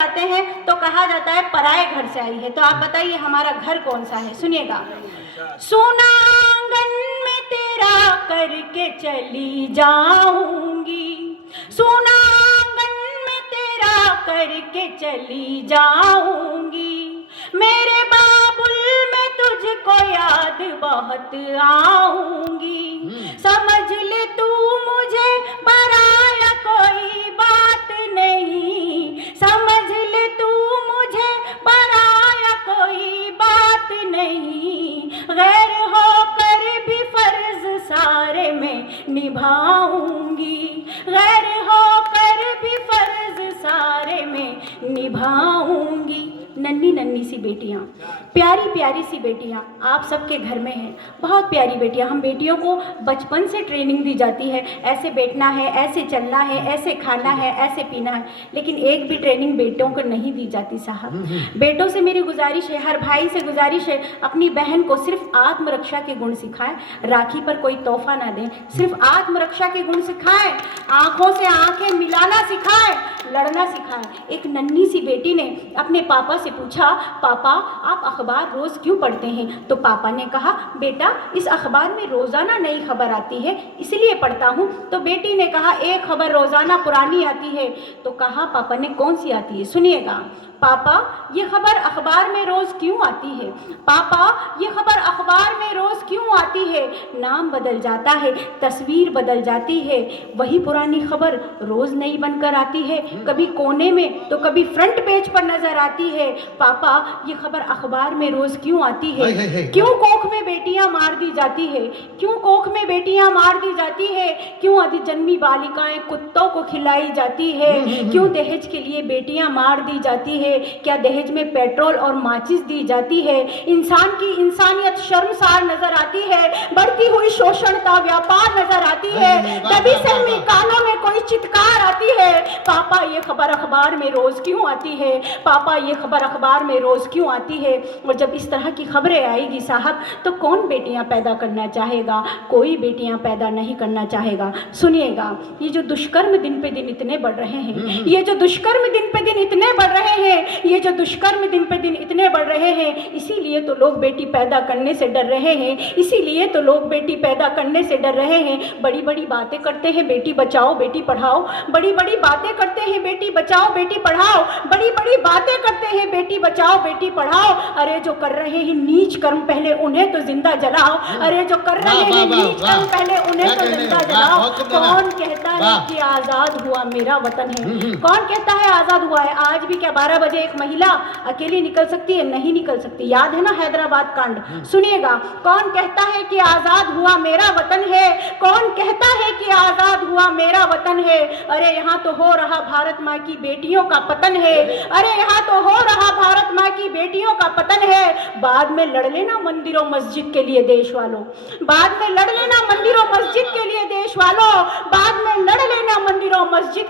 आते हैं तो कहा जाता है पराए घर से आई है। तो आप बताइए हमारा घर कौन सा है? सुनिएगा। सोना आंगन में तेरा करके चली जाऊंगी, सोना आंगन में तेरा करके चली जाऊंगी, मेरे बाबुल में तुझको याद बहुत आऊंगी, समझ ले तू मुझे पराया कोई बात नहीं, समझ ले तू मुझे पराया कोई बात नहीं, गैर होकर भी फर्ज सारे में निभाऊंगी, गैर होकर भी फर्ज सारे में निभाऊंगी। नन्ही नन्ही सी बेटियां, प्यारी प्यारी सी बेटियां आप सबके घर में हैं, बहुत प्यारी बेटियां। हम बेटियों को बचपन से ट्रेनिंग दी जाती है, ऐसे बैठना है, ऐसे चलना है, ऐसे खाना है, ऐसे पीना है, लेकिन एक भी ट्रेनिंग बेटों को नहीं दी जाती साहब। बेटों से मेरी गुजारिश है, हर भाई से गुजारिश है, अपनी बहन को सिर्फ आत्मरक्षा के गुण सिखाएं, राखी पर कोई तोहफा ना दें, सिर्फ आत्मरक्षा के गुण सिखाएं, आंखों से आंखें मिलाना सिखाएं, लड़ना सिखाएं। एक नन्ही सी बेटी ने अपने पापा से पूछा, पापा आप अखबार रोज क्यों पढ़ते हैं? तो पापा ने कहा, बेटा इस अखबार में रोजाना नई खबर आती है इसलिए पढ़ता हूँ। तो बेटी ने कहा, एक खबर रोजाना पुरानी आती है। तो कहा, पापा ने कौन सी आती है? सुनिएगा। पापा ये खबर अखबार में रोज क्यों आती है? पापा ये खबर अखबार में रोज क्यों आती है? नाम बदल जाता है, तस्वीर बदल जाती है, वही पुरानी खबर रोज नई बनकर आती है, कभी कोने में तो कभी फ्रंट पेज पर नजर आती है। पापा ये खबर अखबार में रोज क्यों आती है? क्यों कोख में बेटियां मार दी जाती है? क्यों कोख में बेटियां मार दी जाती है? क्यों अधिजन्मी बालिकाएं कुत्तों को खिलाई जाती है? क्यों दहेज के लिए बेटियां मार दी जाती है? क्या दहेज में पेट्रोल और माचिस दी जाती है? इंसान की इंसानियत शर्मसार नजर आती है, बढ़ती हुई शोषण का व्यापार नजर आती है, दबी सहमी कानों में कोई चित्कार आती है। पापा ये खबर अखबार में रोज क्यों आती है? पापा ये खबर अखबार में रोज क्यों आती है? और जब इस तरह की खबरें आएगी साहब तो कौन बेटियां पैदा करना चाहेगा? कोई बेटियां पैदा नहीं करना चाहेगा। सुनिएगा, ये जो दुष्कर्म दिन पे दिन इतने बढ़ रहे हैं, ये जो दुष्कर्म दिन पे दिन इतने बढ़ रहे हैं, ये जो दुष्कर्म दिन पे दिन इतने बढ़ रहे हैं, इसीलिए तो लोग बेटी पैदा करने से डर रहे हैं, इसीलिए तो लोग बेटी पैदा करने से डर रहे हैं। बड़ी बड़ी बातें करते हैं बेटी बचाओ बेटी पढ़ाओ, बड़ी बड़ी बातें करते हैं बेटी बचाओ बेटी पढ़ाओ, बड़ी बड़ी बातें करते हैं बेटी बचाओ बेटी पढ़ाओ। अरे जो कर रहे हैं नीच कर्म पहले उन्हें तो जिंदा जलाओ, अरे जो कर रहे हैं नीच कर्म पहले उन्हें तो जिंदा जलाओ। कौन कहता है कि आजाद हुआ मेरा वतन है? कौन कहता है आजाद हुआ है? आज भी क्या 12 बजे एक महिला अकेली निकल सकती है? नहीं निकल सकती। याद है ना हैदराबाद कांड? सुनिएगा, कौन कहता है कि आजाद हुआ मेरा वतन है? कौन कहता है कि आजाद हुआ मेरा वतन है? अरे यहाँ तो हो रहा भारत माँ की बेटियों का पतन है, अरे यहाँ तो हो रहा भारत माँ की बेटियों का पतन है। बाद में लड़ लेना मंदिरों मस्जिद के लिए देश वालों, बाद में लड़ लेना मंदिरों मस्जिद के लिए देश वालों, बाद में लड़ लेना मंदिरों मस्जिद